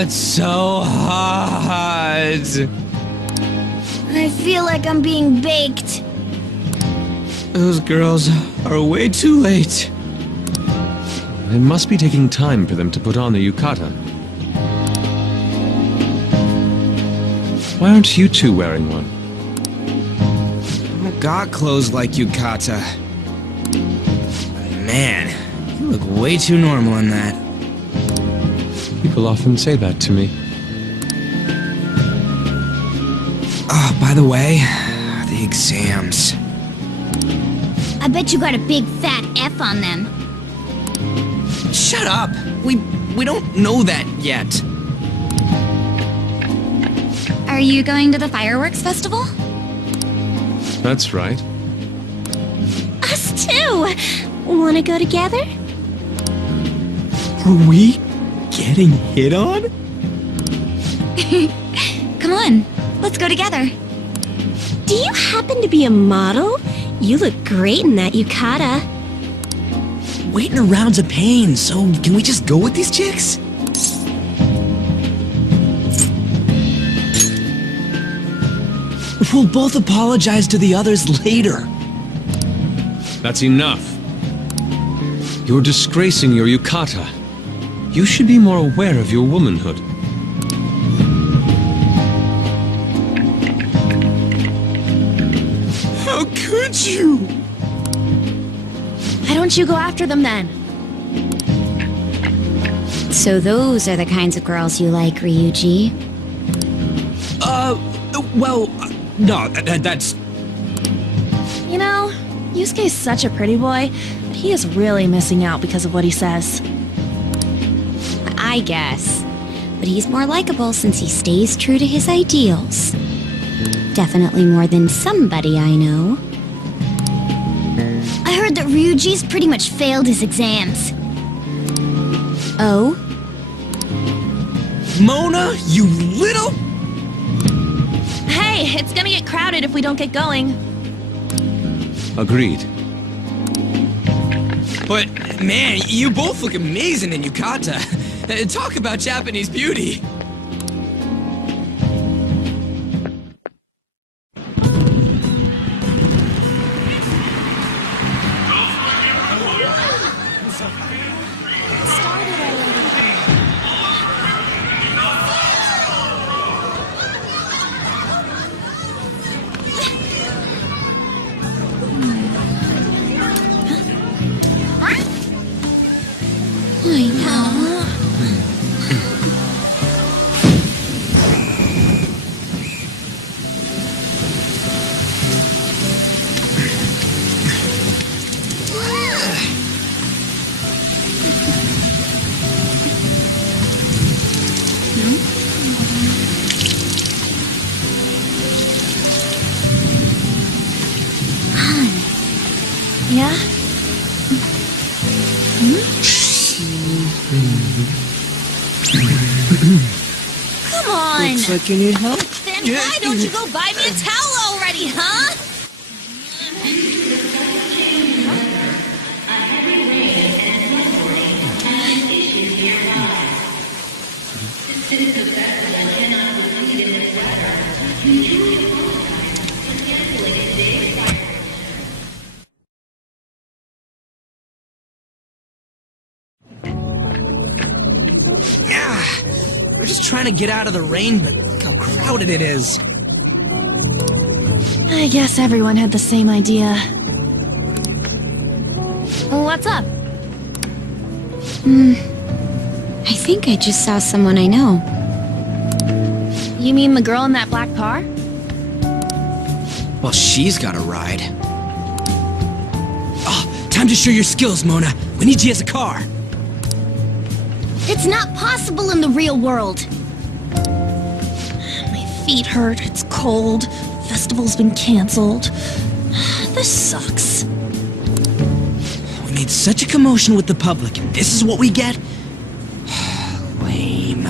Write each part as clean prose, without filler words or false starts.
it's so hot. I feel like I'm being baked. Those girls are way too late. It must be taking time for them to put on the yukata. Why aren't you two wearing one? I don't got clothes like yukata. Man, you look way too normal in that. People often say that to me. Oh, by the way, the exams. I bet you got a big fat F on them. Shut up! We don't know that yet. Are you going to the fireworks festival? That's right. Us too! Wanna go together? Are we getting hit on? Come on, let's go together. Do you happen to be a model? You look great in that yukata. Waiting around's a pain, so can we just go with these chicks? We'll both apologize to the others later. That's enough. You're disgracing your yukata. You should be more aware of your womanhood. How could you? Why don't you go after them then? So those are the kinds of girls you like, Ryuji. Well, no, that's... You know, Yusuke's such a pretty boy, but he is really missing out because of what he says. I guess. But he's more likable since he stays true to his ideals. Definitely more than somebody I know. I heard that Ryuji's pretty much failed his exams. Oh? Mona, you little... Hey, it's gonna get crowded if we don't get going. Agreed. But, man, you both look amazing in yukata. Talk about Japanese beauty. I know. Yeah? Come on! Looks like you need help. Then why don't you go buy me a towel already, huh? We're just trying to get out of the rain, but look how crowded it is. I guess everyone had the same idea. Well, what's up? I think I just saw someone I know. You mean the girl in that black car? Well, she's got a ride. Oh, time to show your skills, Mona. We need you as a car. It's not possible in the real world. My feet hurt, it's cold, festival's been canceled. This sucks. We made such a commotion with the public, and this is what we get? Lame.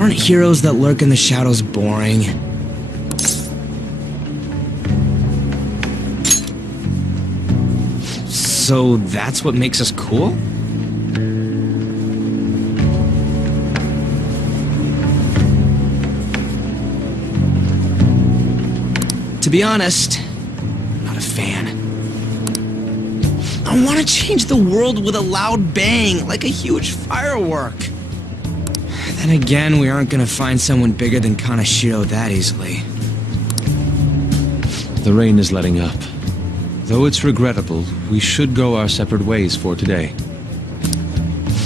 Aren't heroes that lurk in the shadows boring? So that's what makes us cool? To be honest, I'm not a fan. I want to change the world with a loud bang, like a huge firework. Then again, we aren't gonna find someone bigger than Kaneshiro that easily. The rain is letting up. Though it's regrettable, we should go our separate ways for today.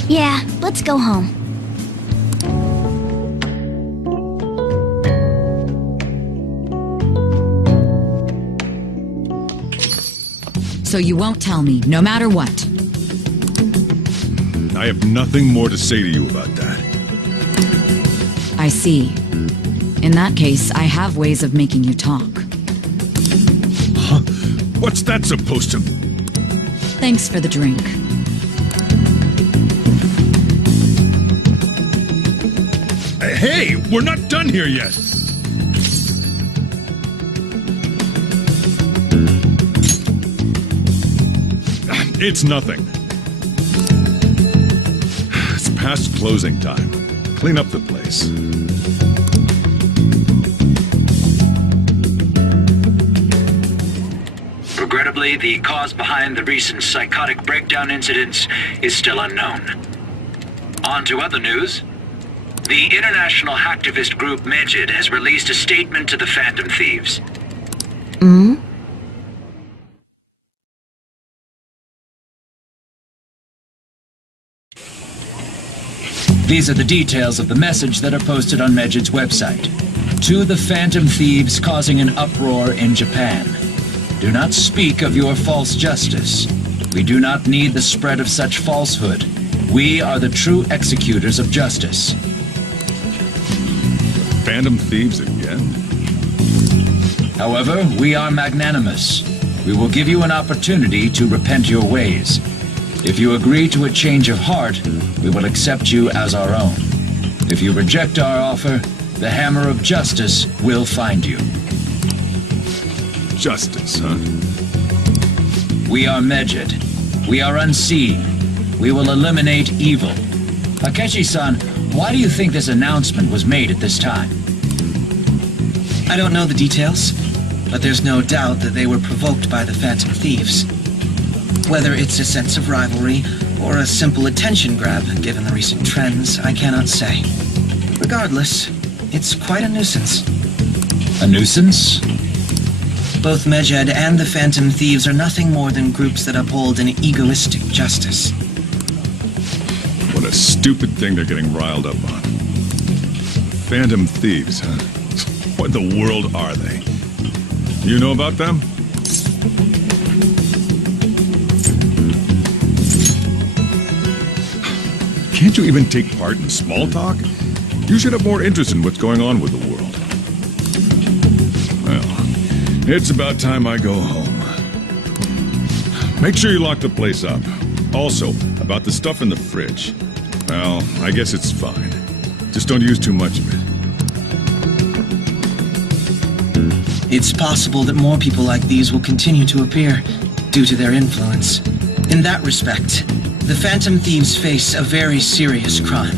Yeah, let's go home. So you won't tell me, no matter what. I have nothing more to say to you about that. I see. In that case, I have ways of making you talk. Huh? What's that supposed to... Thanks for the drink. Hey, we're not done here yet! It's nothing. It's past closing time. Clean up the place. Regrettably, the cause behind the recent psychotic breakdown incidents is still unknown. On to other news. The international hacktivist group Medjed has released a statement to the Phantom Thieves. These are the details of the message that are posted on Medjed's website. To the Phantom Thieves causing an uproar in Japan. Do not speak of your false justice. We do not need the spread of such falsehood. We are the true executors of justice. Phantom Thieves again? However, we are magnanimous. We will give you an opportunity to repent your ways. If you agree to a change of heart, we will accept you as our own. If you reject our offer, the hammer of justice will find you. Justice, huh? We are Medjed. We are unseen. We will eliminate evil. Akechi-san, why do you think this announcement was made at this time? I don't know the details, but there's no doubt that they were provoked by the Phantom Thieves. Whether it's a sense of rivalry or a simple attention grab, given the recent trends, I cannot say. Regardless, it's quite a nuisance. A nuisance? Both Medjed and the Phantom Thieves are nothing more than groups that uphold an egoistic justice. What a stupid thing they're getting riled up on. Phantom Thieves, huh? What in the world are they? You know about them? Can't you even take part in small talk? You should have more interest in what's going on with the world. Well, it's about time I go home. Make sure you lock the place up. Also, about the stuff in the fridge. Well, I guess it's fine. Just don't use too much of it. It's possible that more people like these will continue to appear, due to their influence. In that respect, the Phantom Thieves face a very serious crime.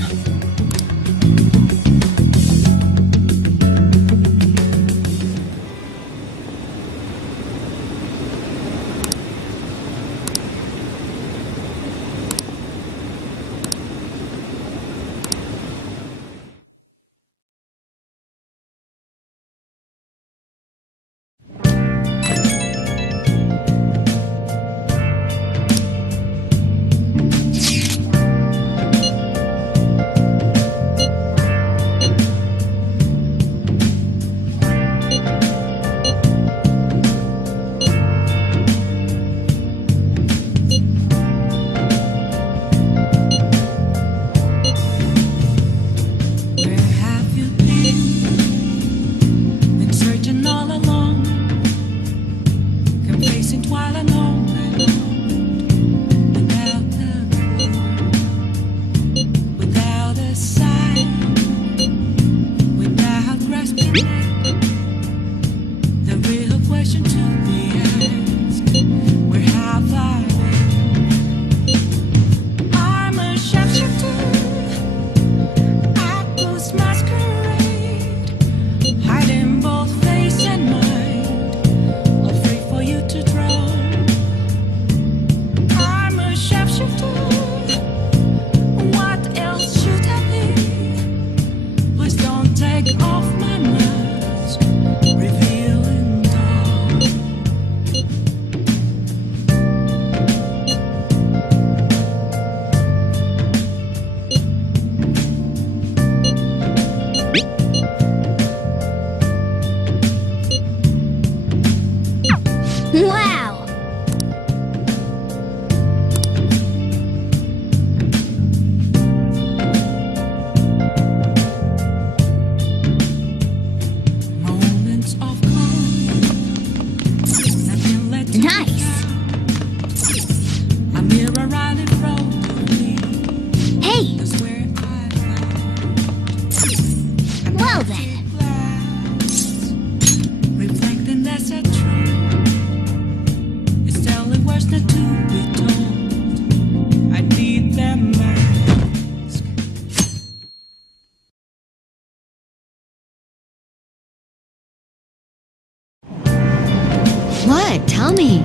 Tell me.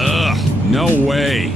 Ugh, no way.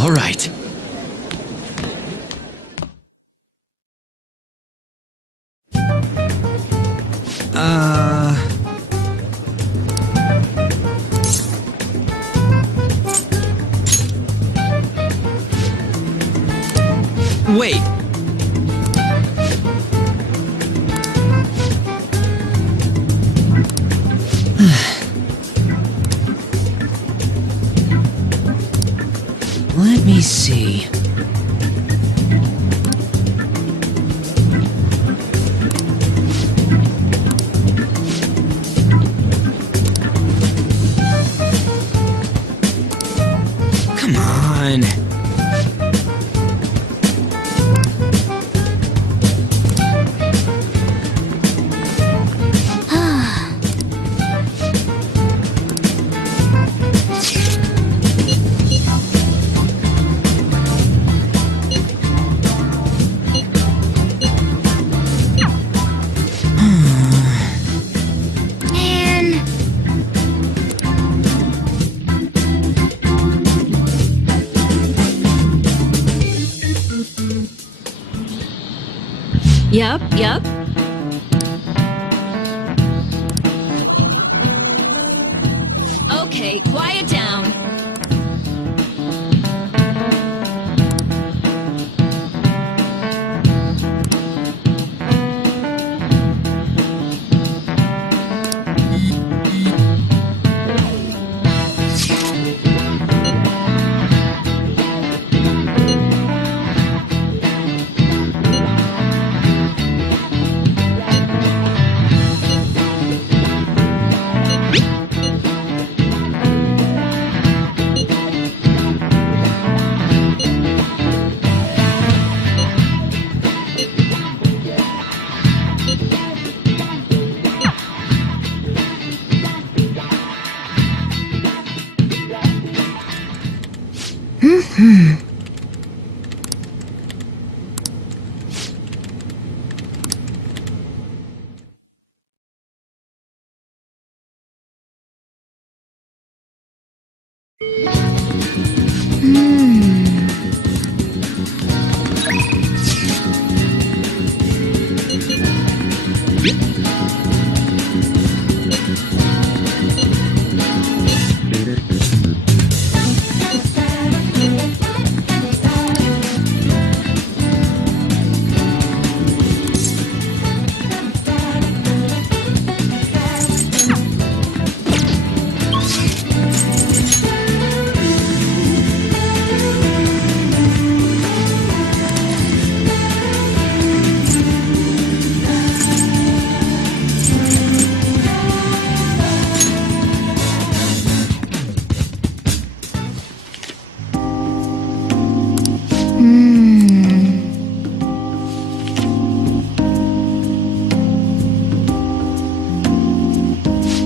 All right. Wait. Let me see. Come on. Man. Yup. Okay, quiet down.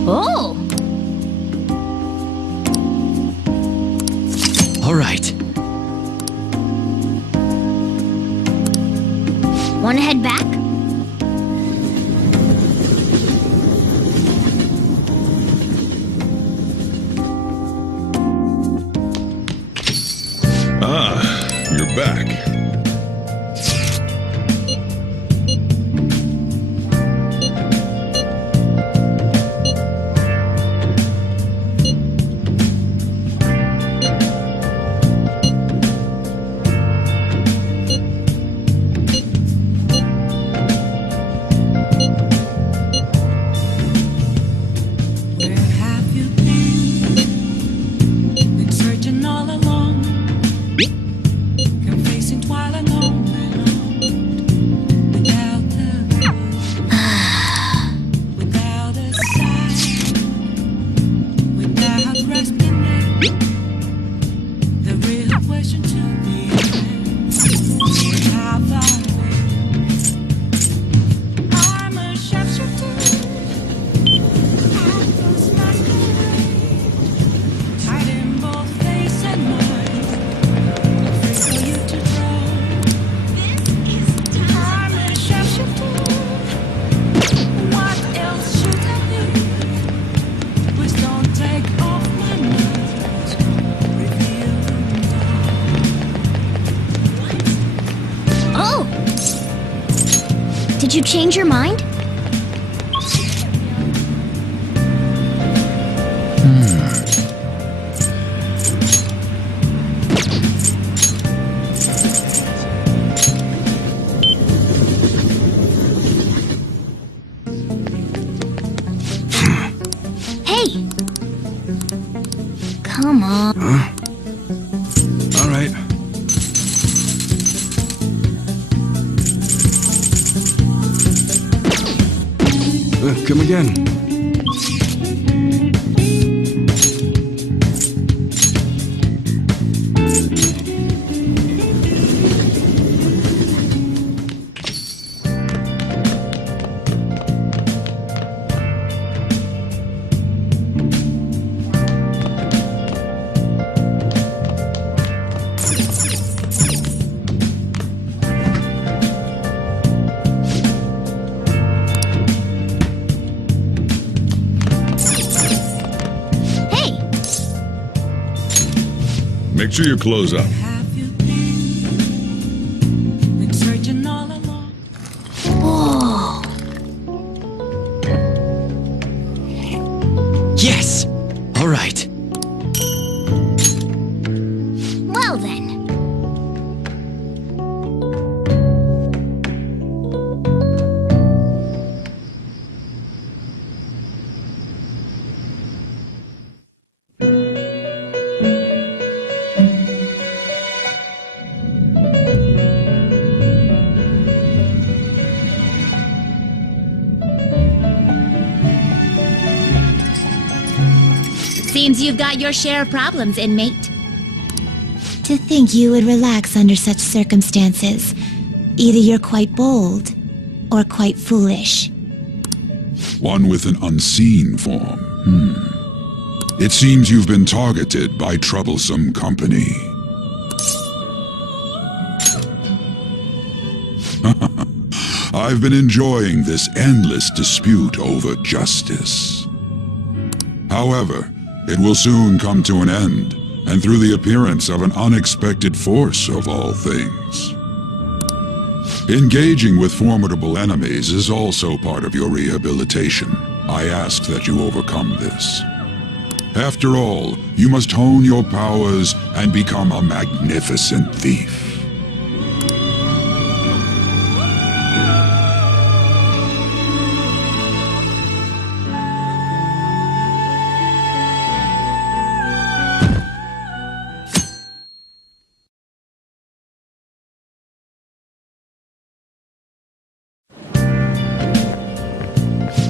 Oh. All right. Want to head back? Ah, you're back. Oh! Did you change your mind? Hey! Come on. All right. Come again. Make sure you close up. Whoa! Yes! All right. Well then. Seems you've got your share of problems, inmate. To think you would relax under such circumstances. Either you're quite bold, or quite foolish. One with an unseen form. It seems you've been targeted by troublesome company. I've been enjoying this endless dispute over justice. However, it will soon come to an end, and through the appearance of an unexpected force of all things. Engaging with formidable enemies is also part of your rehabilitation. I ask that you overcome this. After all, you must hone your powers and become a magnificent thief.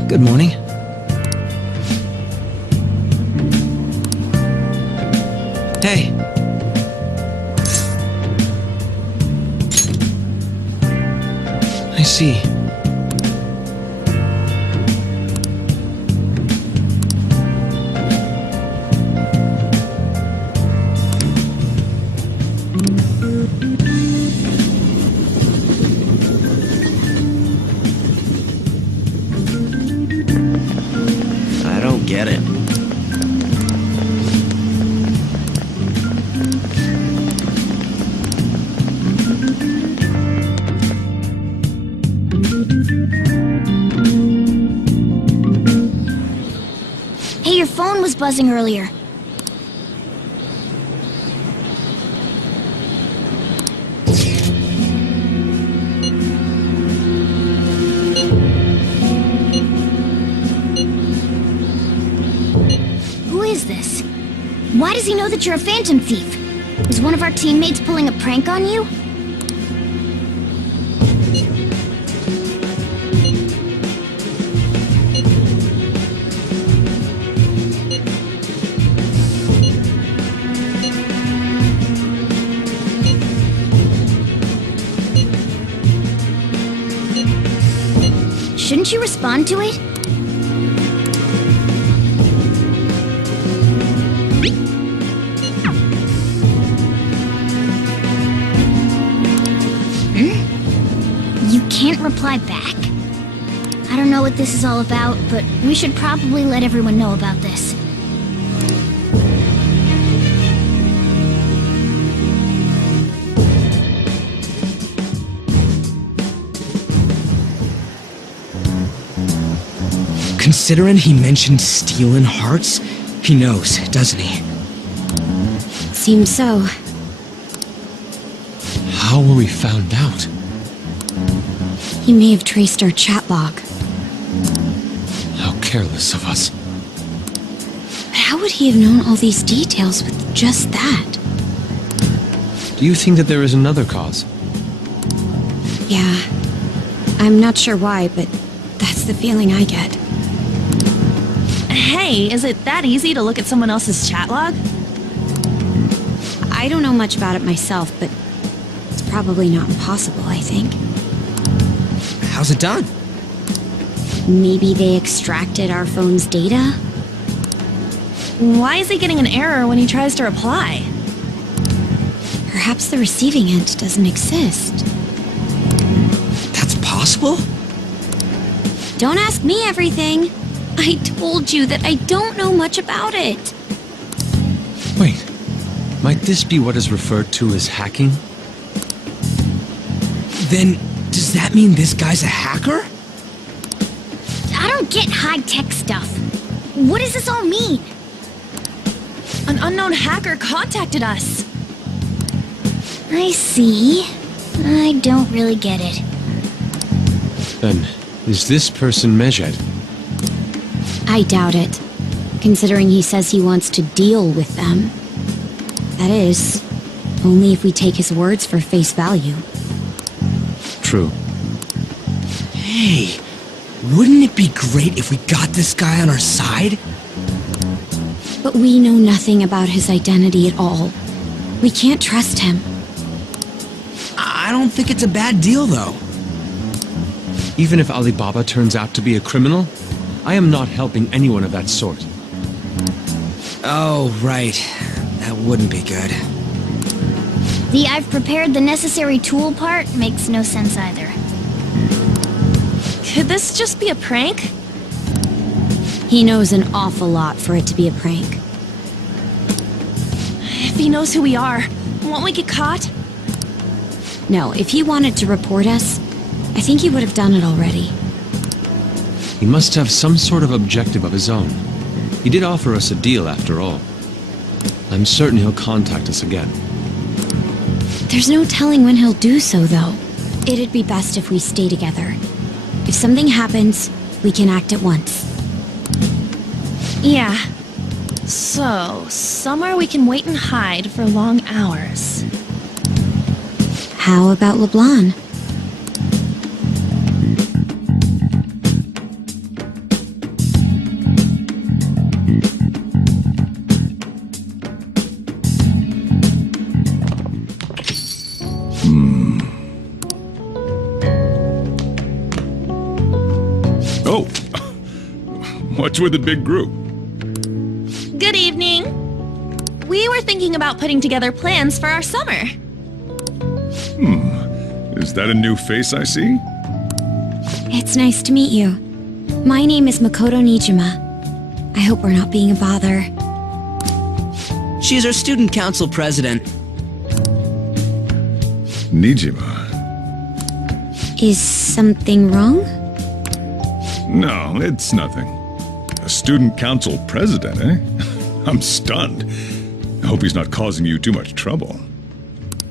Good morning. Hey. I see. I don't get it. Hey, your phone was buzzing earlier. Who is this? Why does he know that you're a phantom thief? Is one of our teammates pulling a prank on you? Shouldn't you respond to it? You can't reply back? I don't know what this is all about, but we should probably let everyone know about this. Considering he mentioned stealing hearts, he knows, doesn't he? Seems so. How were we found out? He may have traced our chat log. How careless of us. But how would he have known all these details with just that? Do you think that there is another cause? Yeah. I'm not sure why, but that's the feeling I get. Hey, is it that easy to look at someone else's chat log? I don't know much about it myself, but it's probably not impossible, I think. How's it done? Maybe they extracted our phone's data? Why is he getting an error when he tries to reply? Perhaps the receiving end doesn't exist. That's possible? Don't ask me everything. I told you that I don't know much about it. Wait, might this be what is referred to as hacking? Then, does that mean this guy's a hacker? I don't get high-tech stuff. What does this all mean? An unknown hacker contacted us. I see. I don't really get it. Then, is this person Medjed? I doubt it, considering he says he wants to deal with them. That is, only if we take his words for face value. True. Hey, wouldn't it be great if we got this guy on our side? But we know nothing about his identity at all. We can't trust him. I don't think it's a bad deal, though. Even if Alibaba turns out to be a criminal, I am not helping anyone of that sort. Oh, right. That wouldn't be good. The "I've prepared the necessary tool" part makes no sense either. Could this just be a prank? He knows an awful lot for it to be a prank. If he knows who we are, won't we get caught? No, if he wanted to report us, I think he would have done it already. He must have some sort of objective of his own. He did offer us a deal after all. I'm certain he'll contact us again. There's no telling when he'll do so, though. It'd be best if we stay together. If something happens, we can act at once. Yeah. So, somewhere we can wait and hide for long hours. How about LeBlanc? Oh, what's with the big group? Good evening. We were thinking about putting together plans for our summer. Is that a new face I see? It's nice to meet you. My name is Makoto Nijima. I hope we're not being a bother. She's our student council president. Nijima. Is something wrong? No, it's nothing. A student council president, eh? I'm stunned. I hope he's not causing you too much trouble.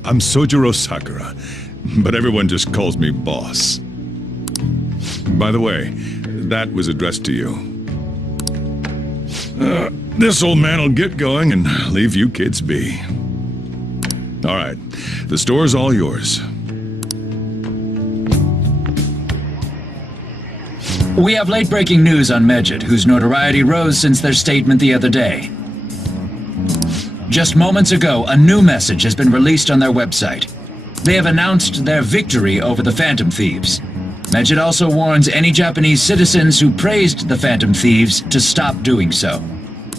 I'm Sojiro Sakura, but everyone just calls me boss. By the way, that was addressed to you. This old man will get going and leave you kids be. All right, the store's all yours. We have late-breaking news on Medjed, whose notoriety rose since their statement the other day. Just moments ago, a new message has been released on their website. They have announced their victory over the Phantom Thieves. Medjed also warns any Japanese citizens who praised the Phantom Thieves to stop doing so.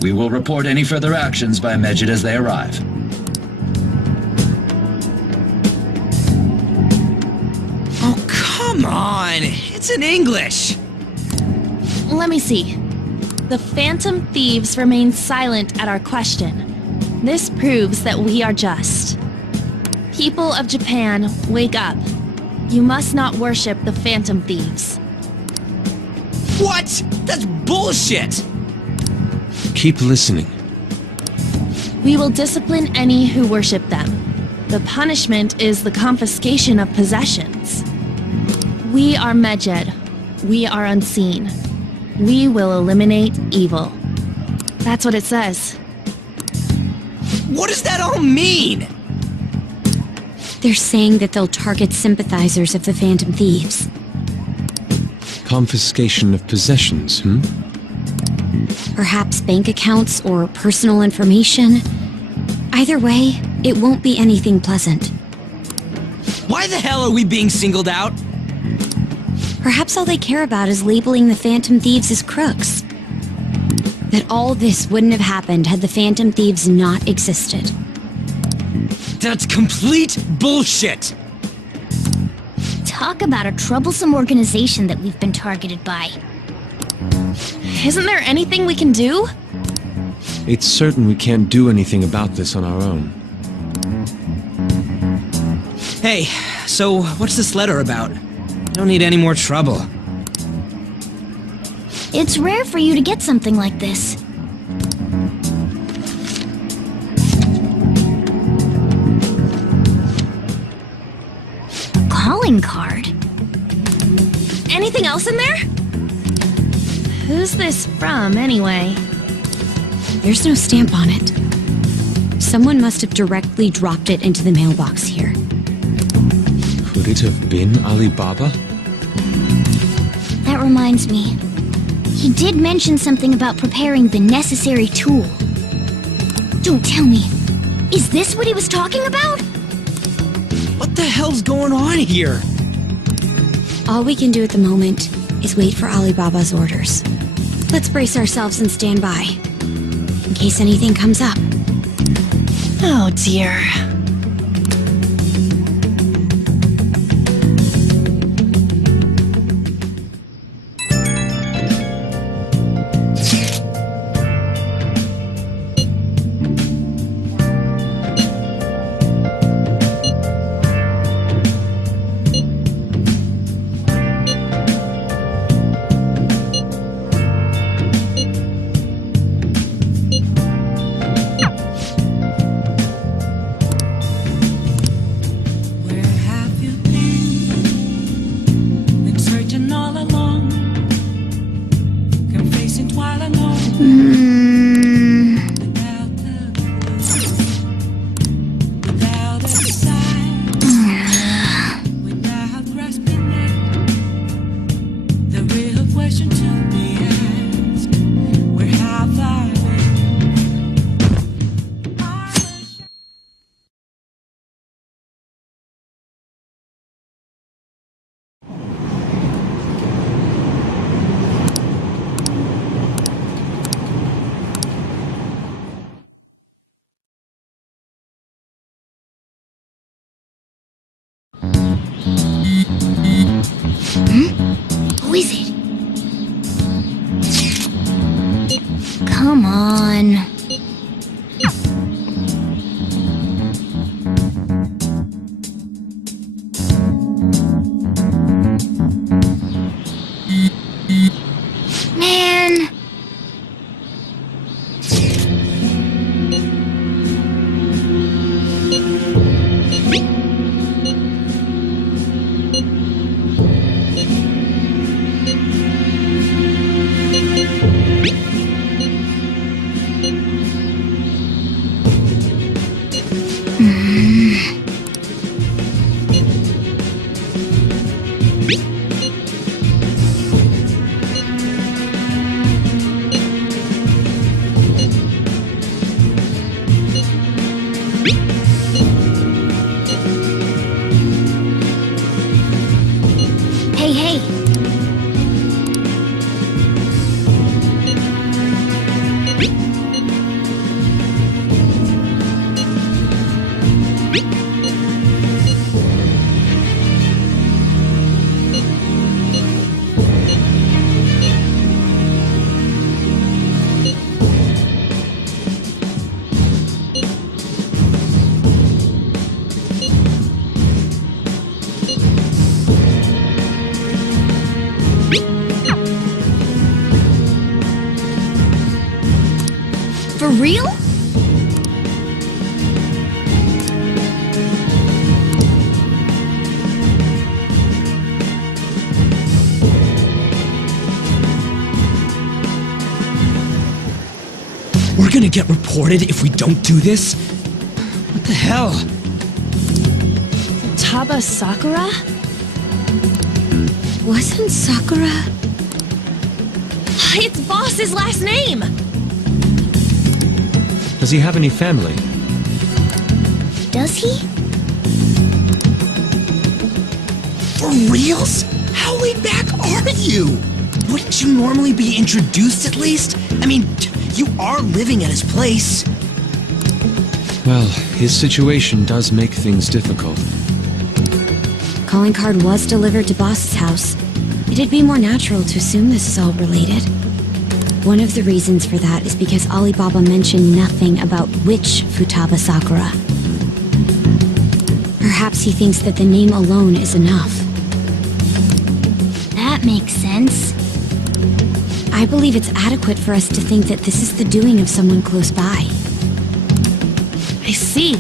We will report any further actions by Medjed as they arrive. Oh, come on! It's in English! let me see. The Phantom Thieves remain silent at our question. This proves that we are just. People of Japan, wake up. You must not worship the Phantom Thieves. What? That's bullshit! Keep listening. We will discipline any who worship them. The punishment is the confiscation of possessions. We are Medjed. We are unseen. We will eliminate evil. That's what it says. What does that all mean? They're saying that they'll target sympathizers of the Phantom Thieves. Confiscation of possessions, Perhaps bank accounts or personal information. Either way, it won't be anything pleasant. Why the hell are we being singled out? Perhaps all they care about is labeling the Phantom Thieves as crooks. That all this wouldn't have happened had the Phantom Thieves not existed. That's complete bullshit! Talk about a troublesome organization that we've been targeted by. Isn't there anything we can do? It's certain we can't do anything about this on our own. Hey, so what's this letter about? I don't need any more trouble. It's rare for you to get something like this. A calling card? Anything else in there? Who's this from, anyway? There's no stamp on it. Someone must have directly dropped it into the mailbox here. Could it have been Alibaba? That reminds me. He did mention something about preparing the necessary tool. Don't tell me. Is this what he was talking about? What the hell's going on here? All we can do at the moment is wait for Alibaba's orders. Let's brace ourselves and stand by, in case anything comes up. Oh dear. Who is it? Come on. Man. Hey, hey. real? We're gonna get reported if we don't do this? What the hell? Taba Sakura? Wasn't Sakura... It's Boss's last name! Does he have any family? Does he? For reals? How laid back are you? Wouldn't you normally be introduced at least? I mean, you are living at his place. Well, his situation does make things difficult. Calling card was delivered to Boss's house. It'd be more natural to assume this is all related. One of the reasons for that is because Alibaba mentioned nothing about which Futaba Sakura. Perhaps he thinks that the name alone is enough. That makes sense. I believe it's adequate for us to think that this is the doing of someone close by. I see.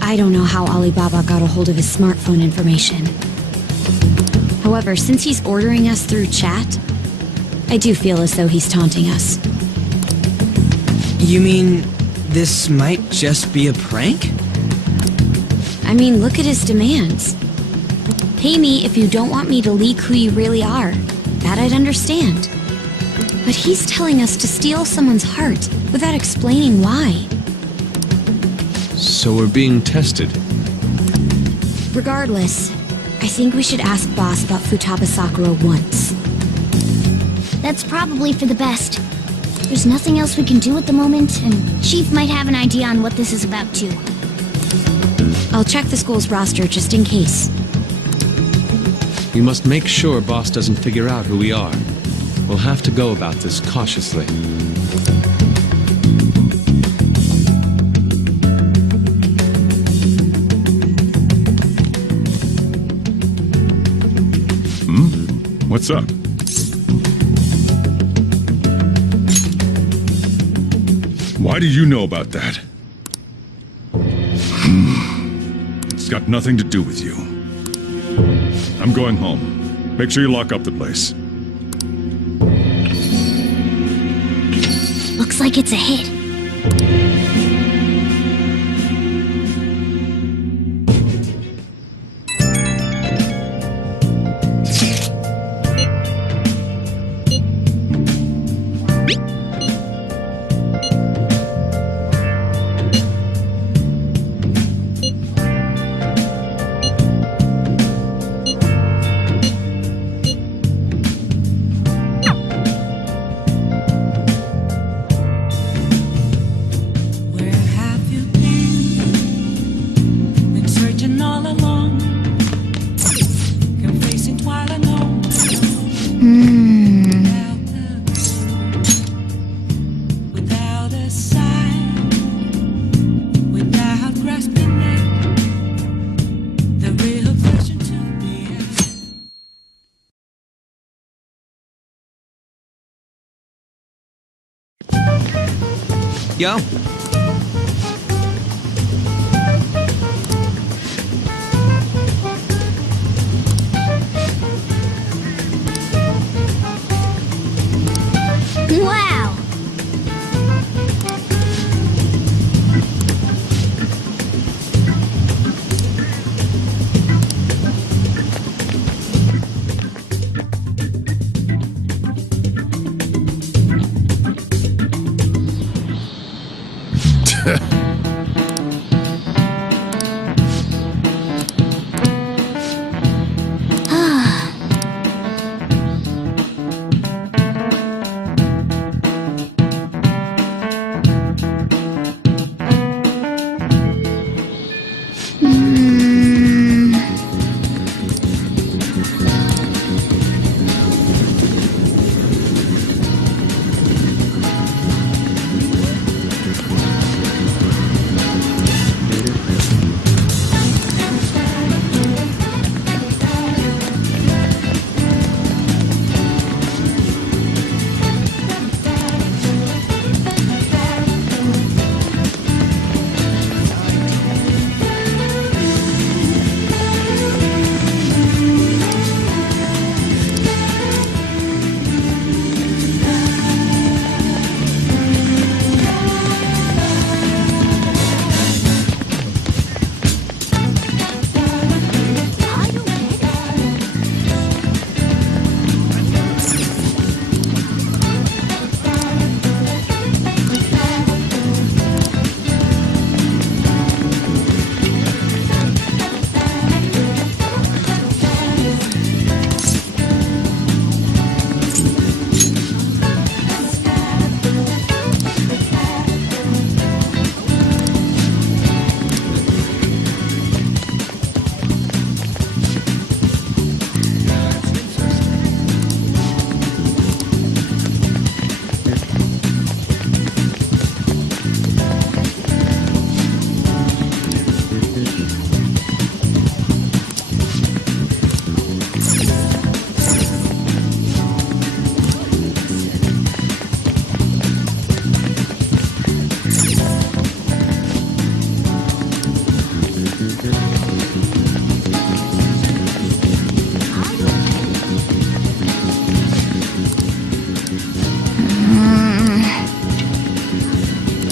I don't know how Alibaba got a hold of his smartphone information. However, since he's ordering us through chat, I do feel as though he's taunting us. You mean this might just be a prank? I mean, look at his demands. Pay me if you don't want me to leak who you really are. That I'd understand. But he's telling us to steal someone's heart without explaining why. So we're being tested. Regardless, I think we should ask Boss about Futaba Sakura once. That's probably for the best. There's nothing else we can do at the moment, and Chief might have an idea on what this is about too. I'll check the school's roster just in case. We must make sure Boss doesn't figure out who we are. We'll have to go about this cautiously. What's up? Why do you know about that? It's got nothing to do with you. I'm going home. Make sure you lock up the place. Looks like it's a hit. Yo. Wow!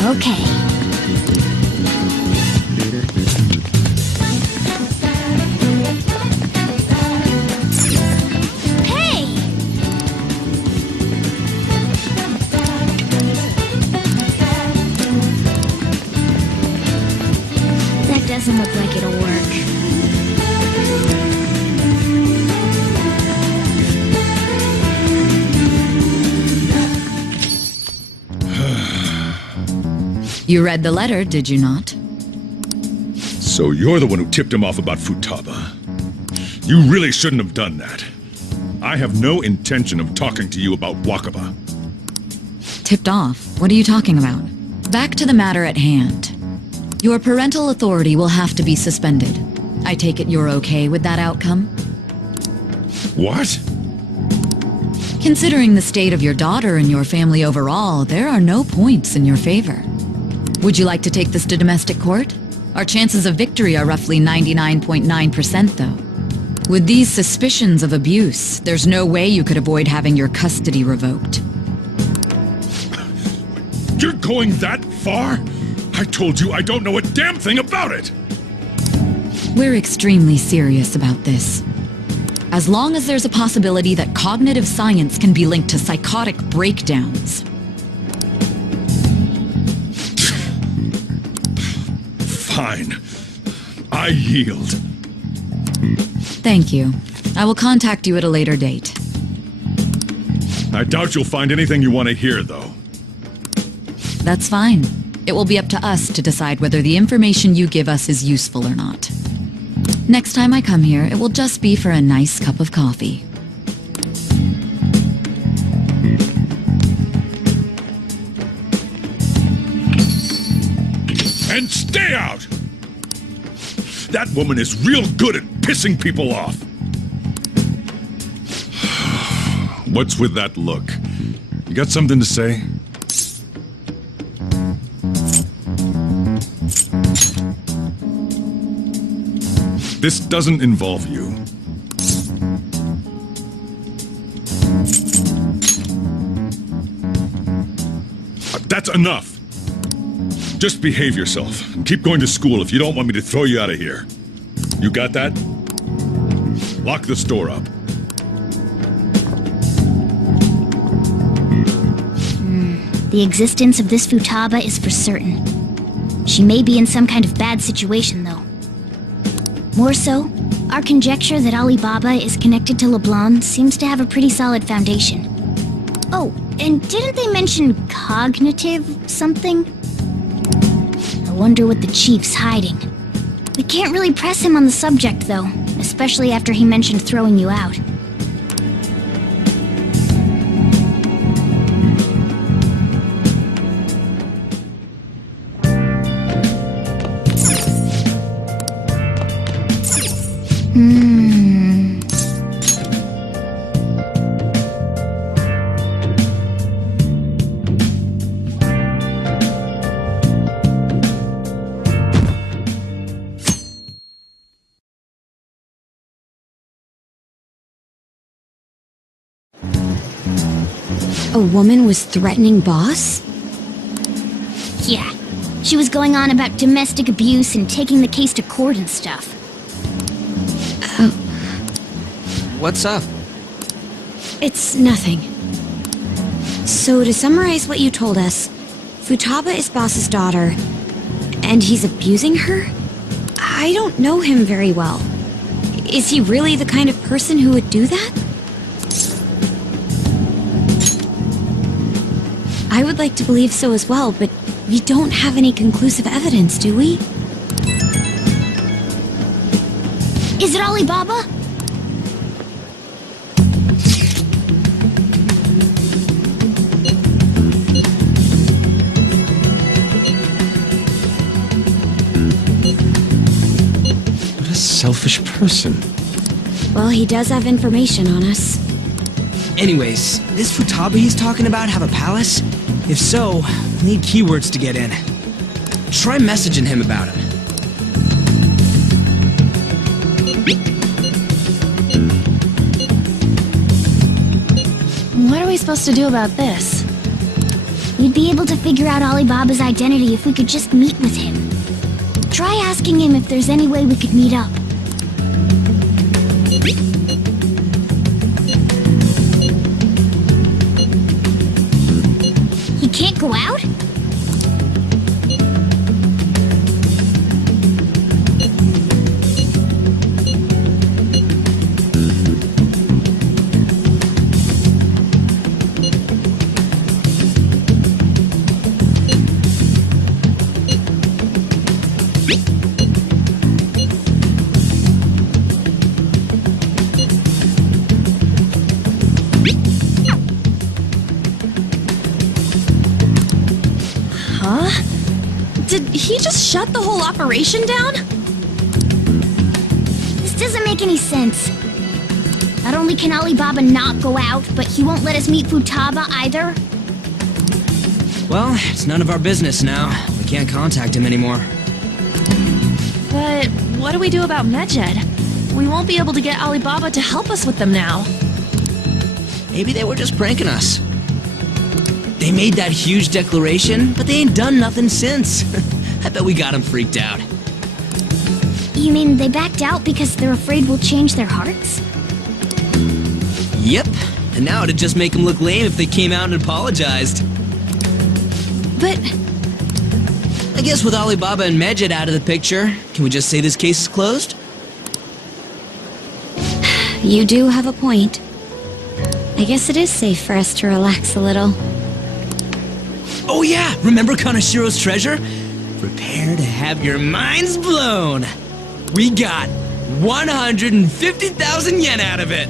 Okay. Hey! That doesn't look like it'll work. You read the letter, did you not? So you're the one who tipped him off about Futaba. You really shouldn't have done that. I have no intention of talking to you about Wakaba. Tipped off? What are you talking about? Back to the matter at hand. Your parental authority will have to be suspended. I take it you're okay with that outcome? What? Considering the state of your daughter and your family overall, there are no points in your favor. Would you like to take this to domestic court? Our chances of victory are roughly 99.9% though. With these suspicions of abuse, there's no way you could avoid having your custody revoked. You're going that far? I told you I don't know a damn thing about it! We're extremely serious about this. As long as there's a possibility that cognitive science can be linked to psychotic breakdowns. Fine. I yield. Thank you. I will contact you at a later date. I doubt you'll find anything you want to hear, though. That's fine. It will be up to us to decide whether the information you give us is useful or not. Next time I come here, it will just be for a nice cup of coffee. And stay out! That woman is real good at pissing people off. What's with that look? You got something to say? This doesn't involve you. That's enough! Just behave yourself, and keep going to school if you don't want me to throw you out of here. You got that? Lock the store up. The existence of this Futaba is for certain. She may be in some kind of bad situation, though. More so, our conjecture that Alibaba is connected to LeBlanc seems to have a pretty solid foundation. Oh, and didn't they mention cognitive something? I wonder what the chief's hiding. We can't really press him on the subject, though, especially after he mentioned throwing you out. A woman was threatening Boss? Yeah, she was going on about domestic abuse and taking the case to court and stuff. What's up? It's nothing. So to summarize what you told us, Futaba is Boss's daughter, and he's abusing her? I don't know him very well. Is he really the kind of person who would do that? I would like to believe so as well, but we don't have any conclusive evidence, do we? Is it Alibaba? What a selfish person. Well, he does have information on us. Anyways, this Futaba he's talking about have a palace? If so, we need keywords to get in. Try messaging him about it. What are we supposed to do about this? We'd be able to figure out Alibaba's identity if we could just meet with him. Try asking him if there's any way we could meet up. He can't go out? Did he just shut the whole operation down? This doesn't make any sense. Not only can Alibaba not go out, but he won't let us meet Futaba either. Well, it's none of our business now. We can't contact him anymore. But what do we do about Medjed? We won't be able to get Alibaba to help us with them now. Maybe they were just pranking us. They made that huge declaration, but they ain't done nothing since. I bet we got them freaked out. You mean they backed out because they're afraid we'll change their hearts? Yep, and now it'd just make them look lame if they came out and apologized. But I guess with Alibaba and Medjed out of the picture, can we just say this case is closed? You do have a point. I guess it is safe for us to relax a little. Oh yeah, remember Kanashiro's treasure? Prepare to have your minds blown. We got 150,000 yen out of it.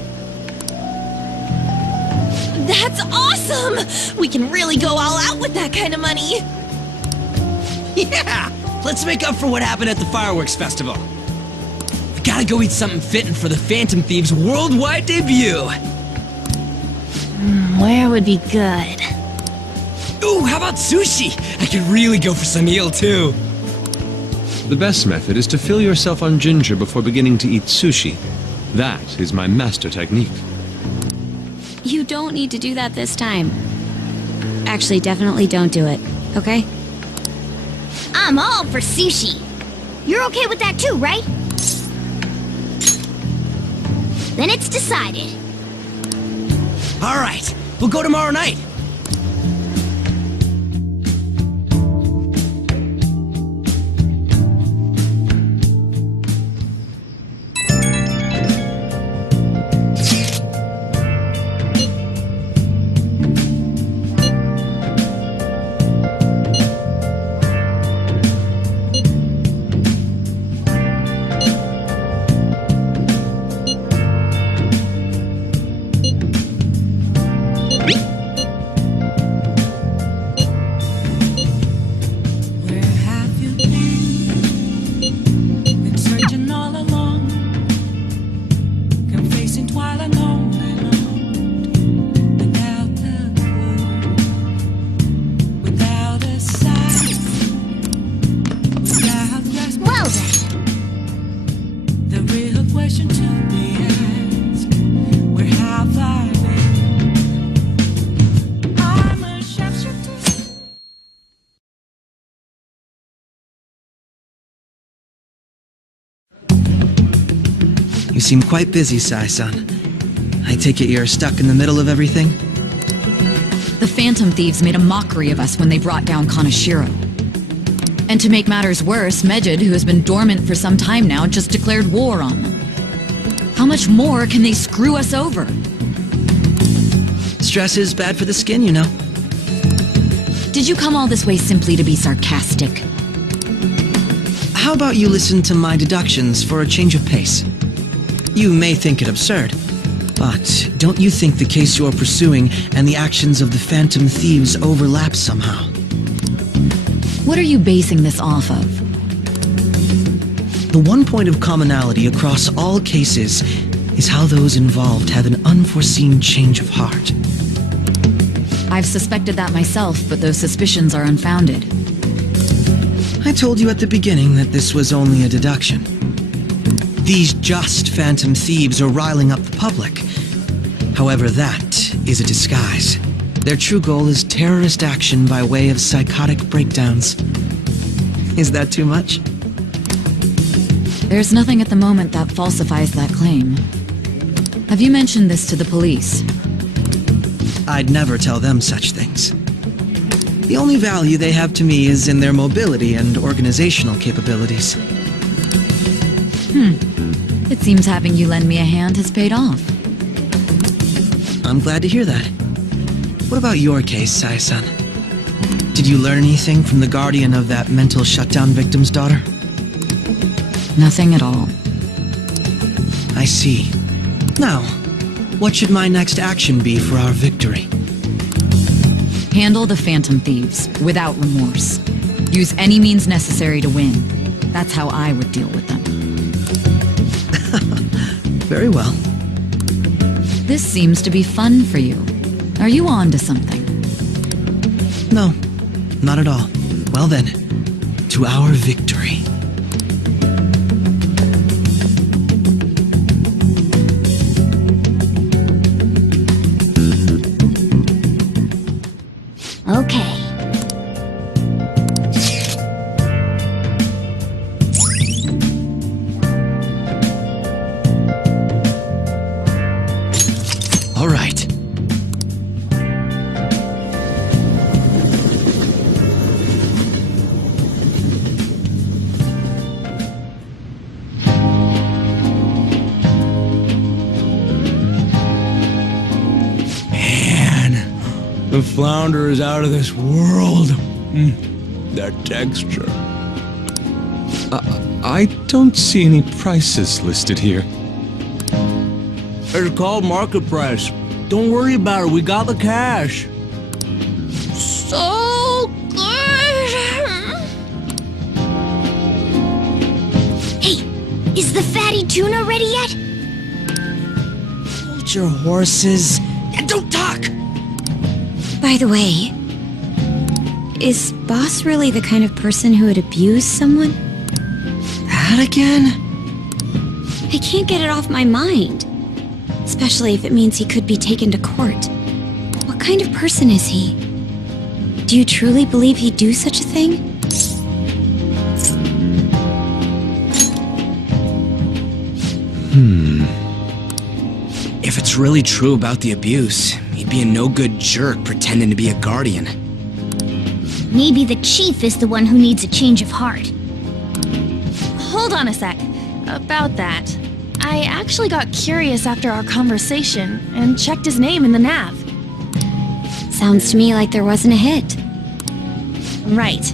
that's awesome! We can really go all out with that kind of money. Yeah! Let's make up for what happened at the fireworks festival. We gotta go eat something fitting for the Phantom Thieves' worldwide debut. Where would be good? Ooh, how about sushi? I could really go for some eel, too. The best method is to fill yourself on ginger before beginning to eat sushi. That is my master technique. You don't need to do that this time. Actually, definitely don't do it, okay? I'm all for sushi. You're okay with that too, right? Then it's decided. All right, we'll go tomorrow night. You seem quite busy, Sai-san. I take it you're stuck in the middle of everything? The Phantom Thieves made a mockery of us when they brought down Kanashiro. And to make matters worse, Medjed, who has been dormant for some time now, just declared war on them. How much more can they screw us over? Stress is bad for the skin, you know. Did you come all this way simply to be sarcastic? How about you listen to my deductions for a change of pace? You may think it absurd, but don't you think the case you're pursuing and the actions of the Phantom Thieves overlap somehow? What are you basing this off of? The one point of commonality across all cases is how those involved have an unforeseen change of heart. I've suspected that myself, but those suspicions are unfounded. I told you at the beginning that this was only a deduction. These just Phantom Thieves are riling up the public. However, that is a disguise. Their true goal is terrorist action by way of psychotic breakdowns. Is that too much? There's nothing at the moment that falsifies that claim. Have you mentioned this to the police? I'd never tell them such things. The only value they have to me is in their mobility and organizational capabilities. It seems having you lend me a hand has paid off. I'm glad to hear that. What about your case, Sai-san? Did you learn anything from the guardian of that mental shutdown victim's daughter? Nothing at all. I see. Now, what should my next action be for our victory? Handle the Phantom Thieves without remorse. Use any means necessary to win. That's how I would deal with them. Very well. This seems to be fun for you. Are you on to something? No, not at all. Well then, to our victory. Okay. All right. The flounder is out of this world. That texture. I don't see any prices listed here. It's called market price. Don't worry about it. We got the cash. So good! Hey, is the fatty tuna ready yet? Hold your horses and don't talk! By the way, is Boss really the kind of person who would abuse someone? That again? I can't get it off my mind. Especially if it means he could be taken to court. What kind of person is he? Do you truly believe he'd do such a thing? If it's really true about the abuse, he'd be a no-good jerk pretending to be a guardian. Maybe the chief is the one who needs a change of heart. Hold on a sec. About that, I actually got curious after our conversation and checked his name in the nav. Sounds to me like there wasn't a hit. Right.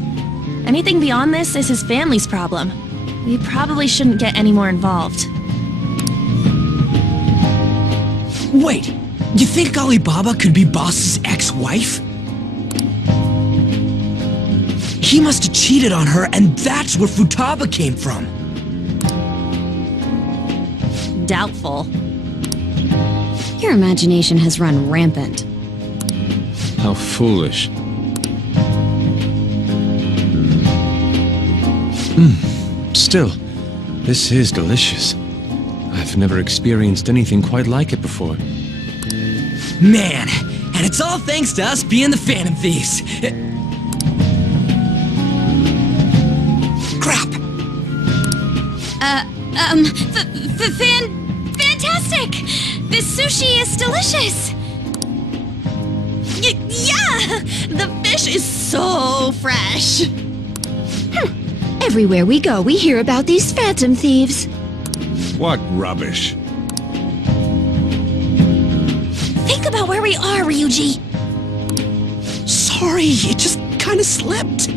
Anything beyond this is his family's problem. We probably shouldn't get any more involved. Wait, you think Alibaba could be Boss's ex-wife? He must have cheated on her, and that's where Futaba came from. Doubtful. Your imagination has run rampant. How foolish. Still, this is delicious. I've never experienced anything quite like it before. Man, and it's all thanks to us being the Phantom Thieves. Crap! Fantastic! This sushi is delicious! Yeah! The fish is so fresh! Everywhere we go, we hear about these Phantom Thieves. What rubbish. Think about where we are, Ryuji. Sorry, it just kind of slipped.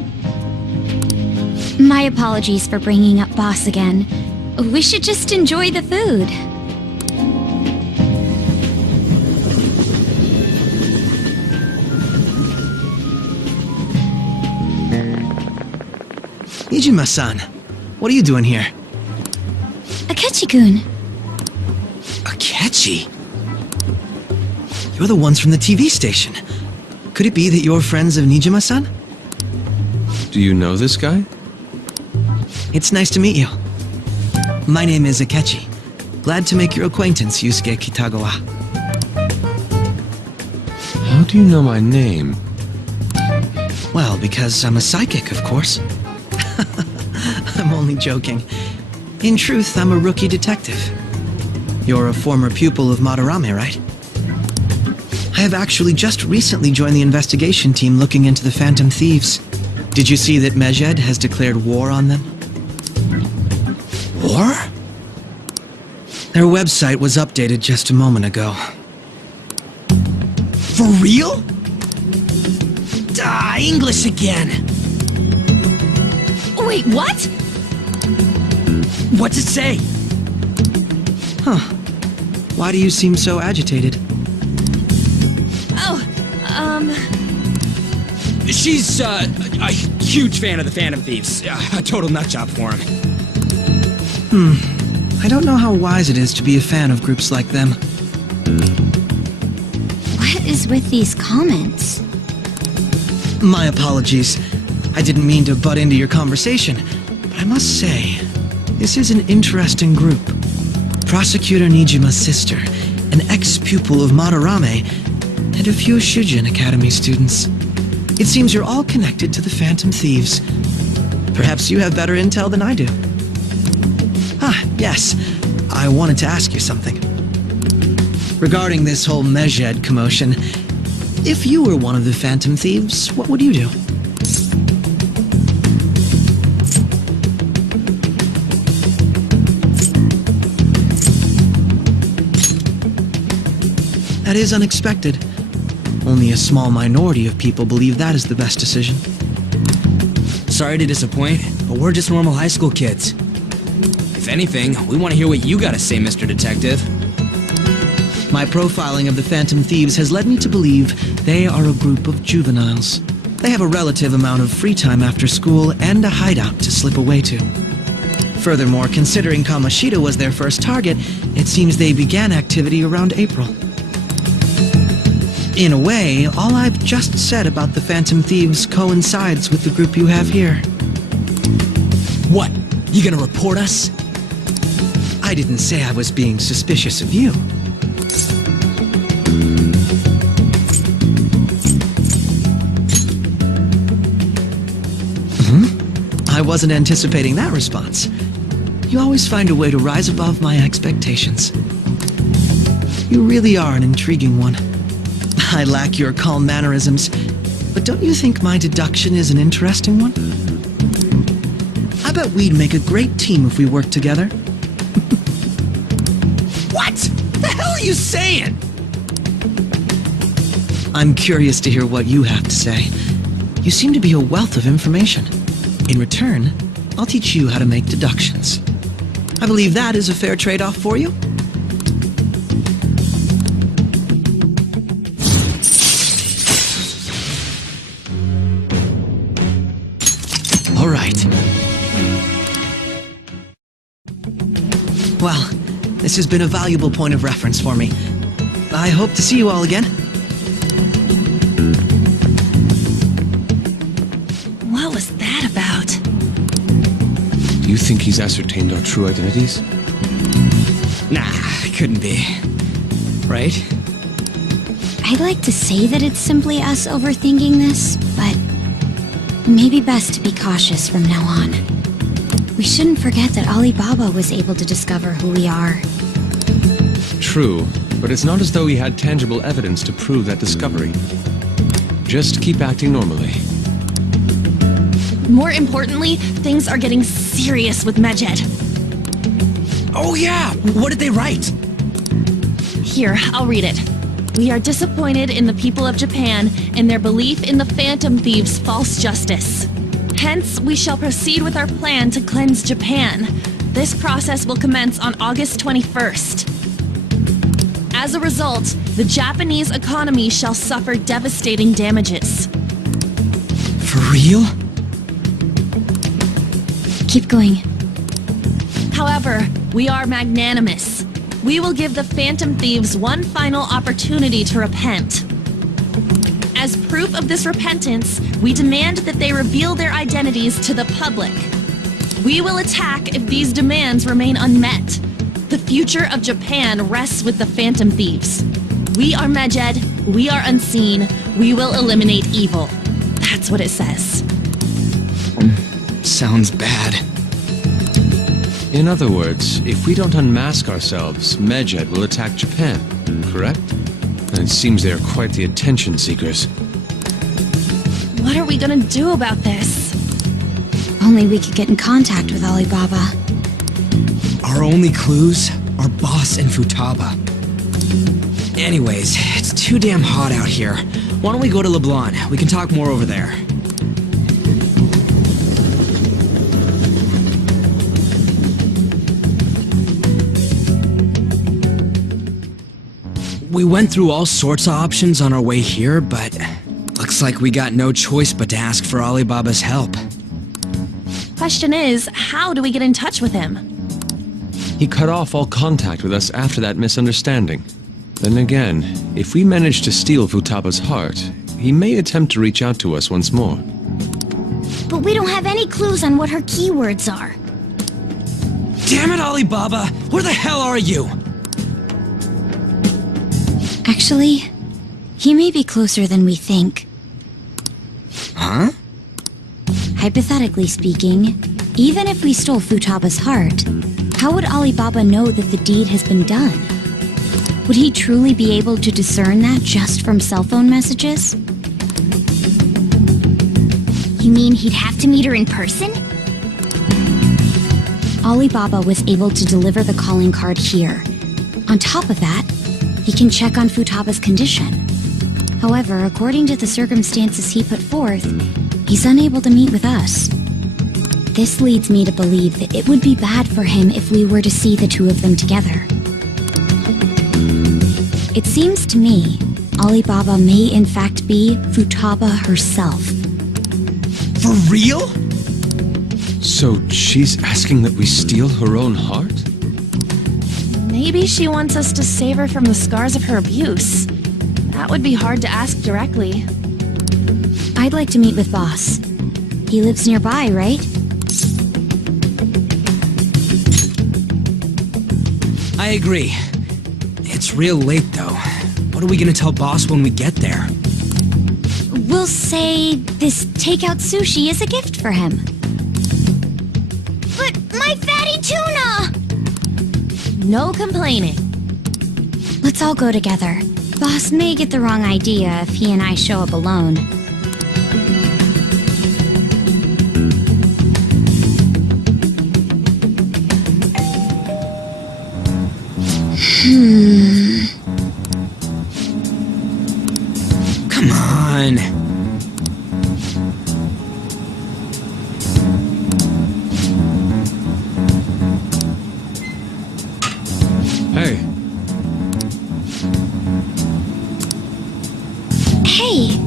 My apologies for bringing up Boss again. We should just enjoy the food. Nijima-san, what are you doing here? Akechi-kun. Akechi? You're the ones from the TV station. Could it be that you're friends of Nijima-san? Do you know this guy? It's nice to meet you. My name is Akechi. Glad to make your acquaintance, Yusuke Kitagawa. How do you know my name? Well, because I'm a psychic, of course. I'm only joking. In truth, I'm a rookie detective. You're a former pupil of Madarame, right? I have actually just recently joined the investigation team looking into the Phantom Thieves. Did you see that Medjed has declared war on them? War? Their website was updated just a moment ago. For real? English again! Wait, what? What's it say? Huh. Why do you seem so agitated? Oh, She's, a huge fan of the Phantom Thieves. A total nutjob for him. I don't know how wise it is to be a fan of groups like them. What is with these comments? My apologies. I didn't mean to butt into your conversation, but I must say, this is an interesting group. Prosecutor Nijima's sister, an ex-pupil of Madarame, and a few Shujin Academy students. It seems you're all connected to the Phantom Thieves. Perhaps you have better intel than I do. Ah, yes. I wanted to ask you something. Regarding this whole Medjed commotion, if you were one of the Phantom Thieves, what would you do? That is unexpected. Only a small minority of people believe that is the best decision. Sorry to disappoint, but we're just normal high school kids. If anything, we want to hear what you gotta say, Mr. Detective. My profiling of the Phantom Thieves has led me to believe they are a group of juveniles. They have a relative amount of free time after school and a hideout to slip away to. Furthermore, considering Kamoshida was their first target, it seems they began activity around April. In a way, all I've just said about the Phantom Thieves coincides with the group you have here. What? You gonna report us? I didn't say I was being suspicious of you. I wasn't anticipating that response. You always find a way to rise above my expectations. You really are an intriguing one. I lack your calm mannerisms, but don't you think my deduction is an interesting one? I bet we'd make a great team if we worked together. What? The hell are you saying? I'm curious to hear what you have to say. You seem to be a wealth of information. In return, I'll teach you how to make deductions. I believe that is a fair trade-off for you. All right. Well, this has been a valuable point of reference for me. I hope to see you all again. What was that about? Do you think he's ascertained our true identities? Nah, couldn't be. Right? I'd like to say that it's simply us overthinking this, but it may be best to be cautious from now on. We shouldn't forget that Alibaba was able to discover who we are. True, but it's not as though he had tangible evidence to prove that discovery. Just keep acting normally. More importantly, things are getting serious with Medjed. Oh yeah! What did they write? Here, I'll read it. We are disappointed in the people of Japan and their belief in the Phantom Thieves' false justice. Hence, we shall proceed with our plan to cleanse Japan. This process will commence on August 21st. As a result, the Japanese economy shall suffer devastating damages. For real? Keep going. However, we are magnanimous. We will give the Phantom Thieves one final opportunity to repent. As proof of this repentance, we demand that they reveal their identities to the public. We will attack if these demands remain unmet. The future of Japan rests with the Phantom Thieves. We are Medjed. We are unseen. We will eliminate evil. That's what it says. Sounds bad. In other words, if we don't unmask ourselves, Medjed will attack Japan, correct? And it seems they are quite the attention seekers. What are we gonna do about this? Only we could get in contact with Alibaba. Our only clues are Boss and Futaba. Anyways, it's too damn hot out here. Why don't we go to Leblon? We can talk more over there. We went through all sorts of options on our way here, but looks like we got no choice but to ask for Alibaba's help. Question is, how do we get in touch with him? He cut off all contact with us after that misunderstanding. Then again, if we manage to steal Futaba's heart, he may attempt to reach out to us once more. But we don't have any clues on what her keywords are. Damn it, Alibaba! Where the hell are you? Actually, he may be closer than we think. Huh? Hypothetically speaking, even if we stole Futaba's heart, how would Alibaba know that the deed has been done? Would he truly be able to discern that just from cell phone messages? You mean he'd have to meet her in person? Alibaba was able to deliver the calling card here. On top of that, he can check on Futaba's condition. However, according to the circumstances he put forth, he's unable to meet with us. This leads me to believe that it would be bad for him if we were to see the two of them together. It seems to me, Alibaba may in fact be Futaba herself. For real? So she's asking that we steal her own heart? Maybe she wants us to save her from the scars of her abuse. That would be hard to ask directly. I'd like to meet with Boss. He lives nearby, right? I agree. It's real late, though. What are we gonna tell Boss when we get there? We'll say this takeout sushi is a gift for him. But my fatty tuna! No complaining. Let's all go together. Boss may get the wrong idea if he and I show up alone. Come on. Hey. Hey!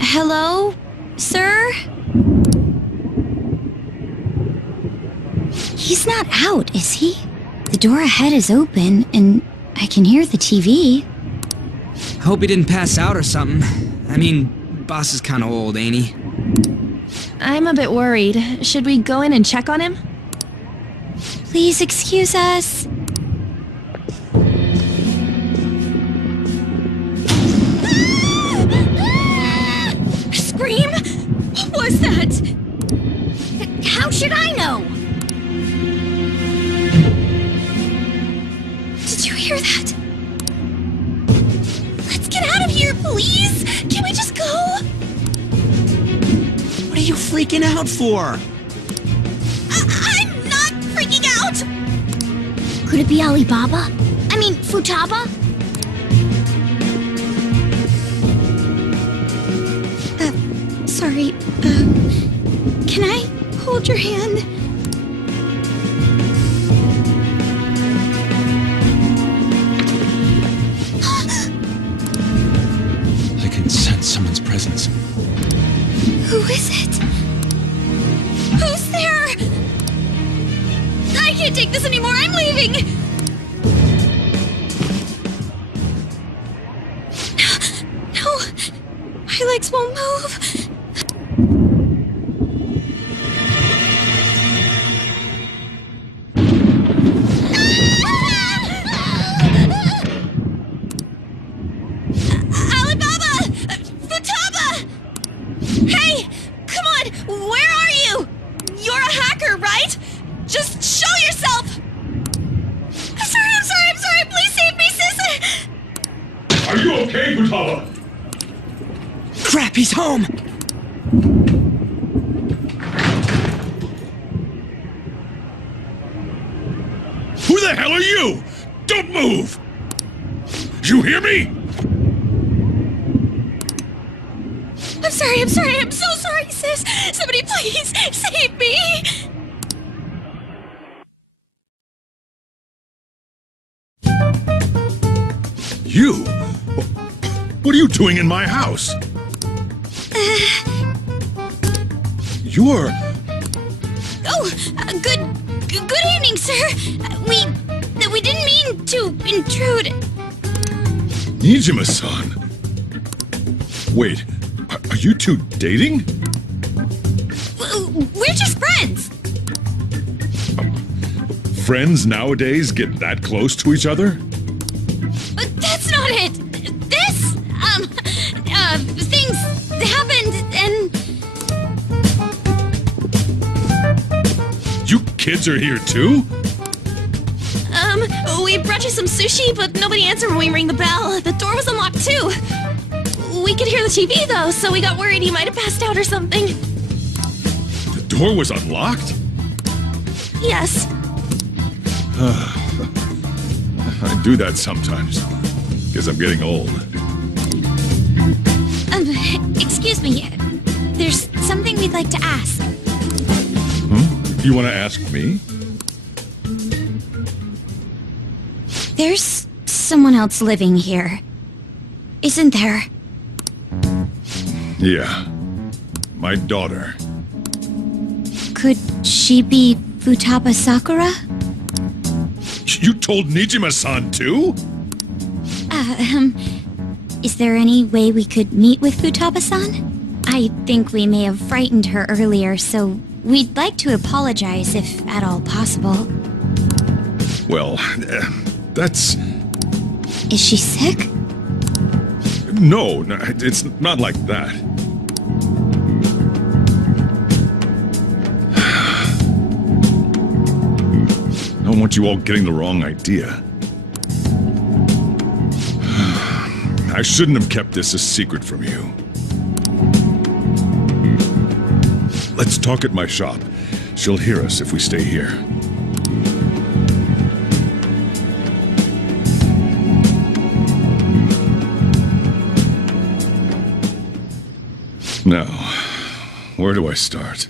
Hello, sir? He's not out, is he? The door ahead is open, and I can hear the TV. Hope he didn't pass out or something. I mean, Boss is kinda old, ain't he? I'm a bit worried. Should we go in and check on him? Please excuse us. Scream? What was that? How should I know? Did you hear that? Let's get out of here, please! Can we just go? What are you freaking out for? I'm not freaking out! Could it be Alibaba? I mean, Futaba? Sorry, can I hold your hand? I can sense someone's presence. Who is it? Who's there? I can't take this anymore. I'm leaving. No. My legs won't move. Crap, he's home! Who the hell are you? Don't move! You hear me? I'm sorry, I'm so sorry, sis! Somebody please, save me! You? What are you doing in my house? You're... Good evening, sir. We didn't mean to intrude. Nijima-san. Wait, are you two dating? We're just friends. Friends nowadays get that close to each other? But that's not it. This, things happened and... You kids are here too? We brought you some sushi, but nobody answered when we rang the bell. The door was unlocked too. We could hear the TV though, so we got worried he might have passed out or something. The door was unlocked? Yes. I do that sometimes. Guess I'm getting old. Excuse me. There's something we'd like to ask. You want to ask me? There's someone else living here, isn't there? Yeah. My daughter. Could she be Futaba Sakura? You told Nijima-san too? Is there any way we could meet with Futaba-san? I think we may have frightened her earlier, so we'd like to apologize if at all possible. Well, that's... Is she sick? No, it's not like that. I don't want you all getting the wrong idea. I shouldn't have kept this a secret from you. Let's talk at my shop. She'll hear us if we stay here. Now, where do I start?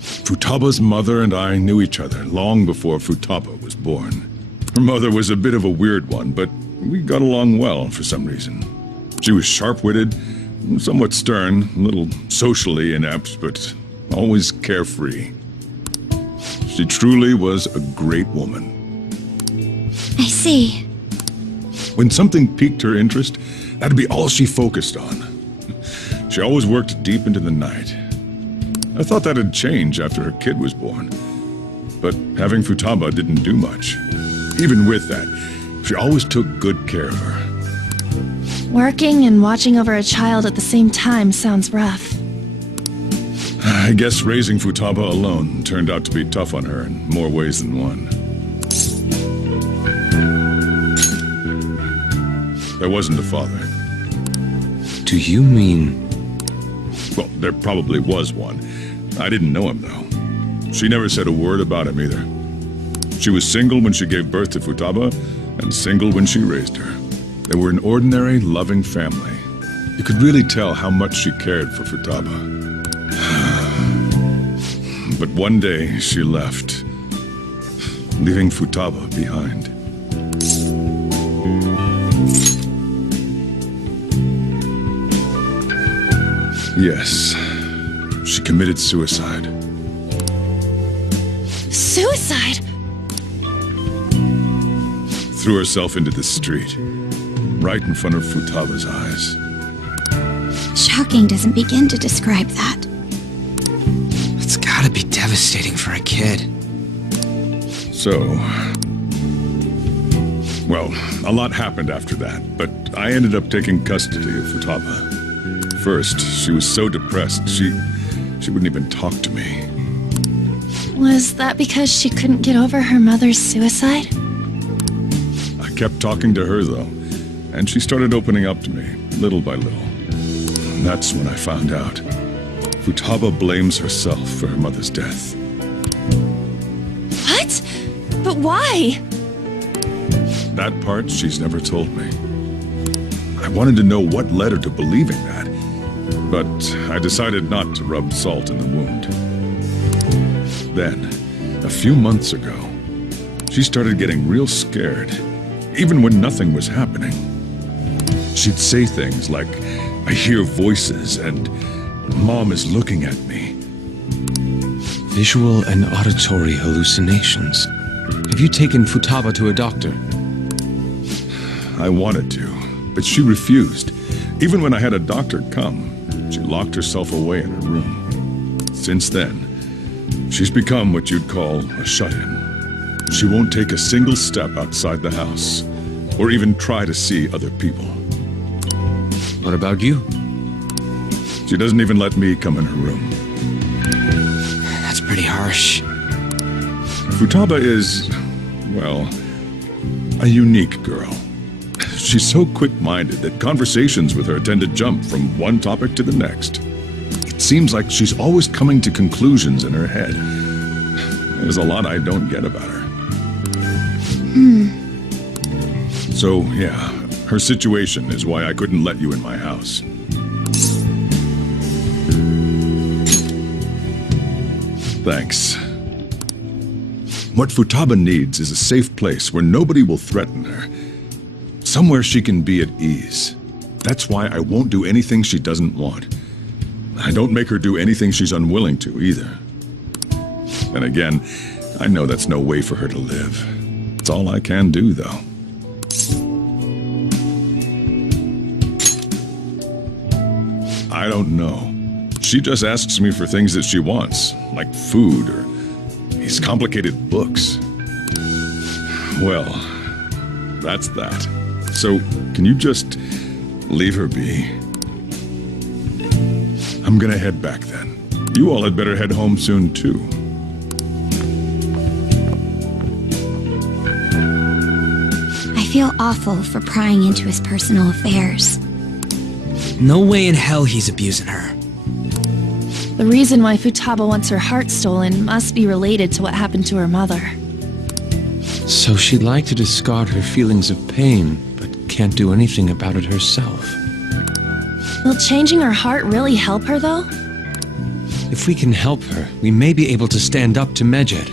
Futaba's mother and I knew each other long before Futaba was born. Her mother was a bit of a weird one, but we got along well for some reason. She was sharp-witted, somewhat stern, a little socially inept, but always carefree. She truly was a great woman. I see. When something piqued her interest, that'd be all she focused on. She always worked deep into the night. I thought that'd change after her kid was born. But having Futaba didn't do much. Even with that, she always took good care of her. Working and watching over a child at the same time sounds rough. I guess raising Futaba alone turned out to be tough on her in more ways than one. There wasn't a father. Do you mean... Well, there probably was one. I didn't know him, though. She never said a word about him, either. She was single when she gave birth to Futaba, and single when she raised her. They were an ordinary, loving family. You could really tell how much she cared for Futaba. But one day, she left, leaving Futaba behind. Yes, she committed suicide. Suicide? threw herself into the street, right in front of Futaba's eyes. Shocking doesn't begin to describe that. It's gotta be devastating for a kid. So... well, a lot happened after that, but I ended up taking custody of Futaba. First, she was so depressed, she wouldn't even talk to me. Was that because she couldn't get over her mother's suicide? I kept talking to her, though, and she started opening up to me, little by little. And that's when I found out. Futaba blames herself for her mother's death. What? But why? That part she's never told me. I wanted to know what led her to believing that, but I decided not to rub salt in the wound. Then, a few months ago, she started getting real scared, even when nothing was happening. She'd say things like, "I hear voices," and "Mom is looking at me." Visual and auditory hallucinations. Have you taken Futaba to a doctor? I wanted to, but she refused. Even when I had a doctor come, she locked herself away in her room. Since then, she's become what you'd call a shut-in. She won't take a single step outside the house, or even try to see other people. What about you? She doesn't even let me come in her room. That's pretty harsh. Futaba is, well, a unique girl. She's so quick-minded that conversations with her tend to jump from one topic to the next. It seems like she's always coming to conclusions in her head. There's a lot I don't get about her. So, yeah, her situation is why I couldn't let you in my house. Thanks. What Futaba needs is a safe place where nobody will threaten her. Somewhere she can be at ease. That's why I won't do anything she doesn't want. I don't make her do anything she's unwilling to, either. And again, I know that's no way for her to live. It's all I can do, though. I don't know. She just asks me for things that she wants, like food or these complicated books. Well, that's that. So, can you just leave her be? I'm gonna head back then. You all had better head home soon, too. I feel awful for prying into his personal affairs. No way in hell he's abusing her. The reason why Futaba wants her heart stolen must be related to what happened to her mother. So she'd like to discard her feelings of pain, but can't do anything about it herself. Will changing her heart really help her, though? If we can help her, we may be able to stand up to Medjed.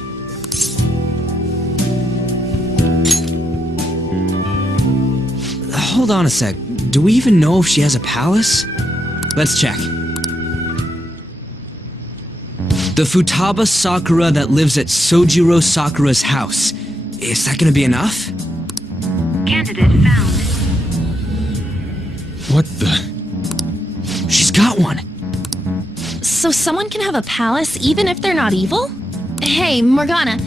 Hold on a sec. Do we even know if she has a palace? Let's check. The Futaba Sakura that lives at Sojiro Sakura's house. Is that gonna be enough? Candidate found. What the? She's got one! So someone can have a palace even if they're not evil? Hey, Morgana.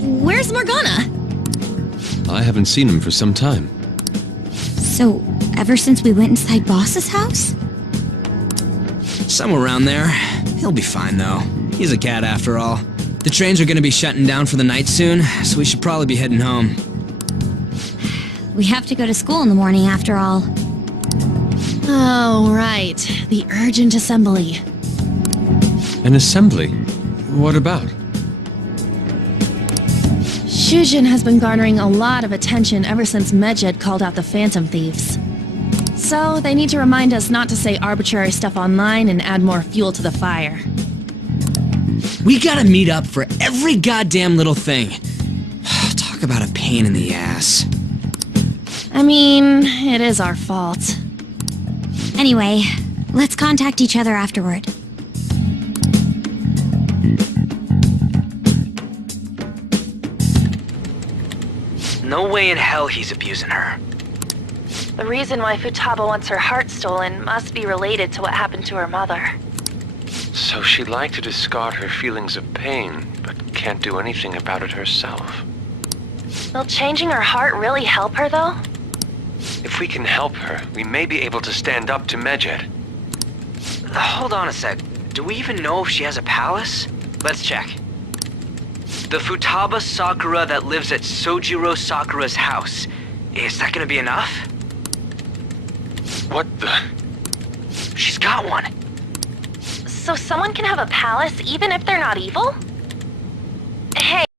Where's Morgana? I haven't seen him for some time. So, ever since we went inside Boss's house? Somewhere around there. He'll be fine, though. He's a cat after all. The trains are gonna be shutting down for the night soon, so we should probably be heading home. We have to go to school in the morning after all. Oh, right. The urgent assembly. An assembly? What about? Shujin has been garnering a lot of attention ever since Medjed called out the Phantom Thieves. So, they need to remind us not to say arbitrary stuff online and add more fuel to the fire. We gotta meet up for every goddamn little thing. Talk about a pain in the ass. I mean, it is our fault. Anyway, let's contact each other afterward. No way in hell he's abusing her. The reason why Futaba wants her heart stolen must be related to what happened to her mother. So she'd like to discard her feelings of pain, but can't do anything about it herself. Will changing her heart really help her, though? If we can help her, we may be able to stand up to Medjed. Hold on a sec. Do we even know if she has a palace? Let's check. The Futaba Sakura that lives at Sojiro Sakura's house. Is that gonna be enough? What the? She's got one! So someone can have a palace even if they're not evil?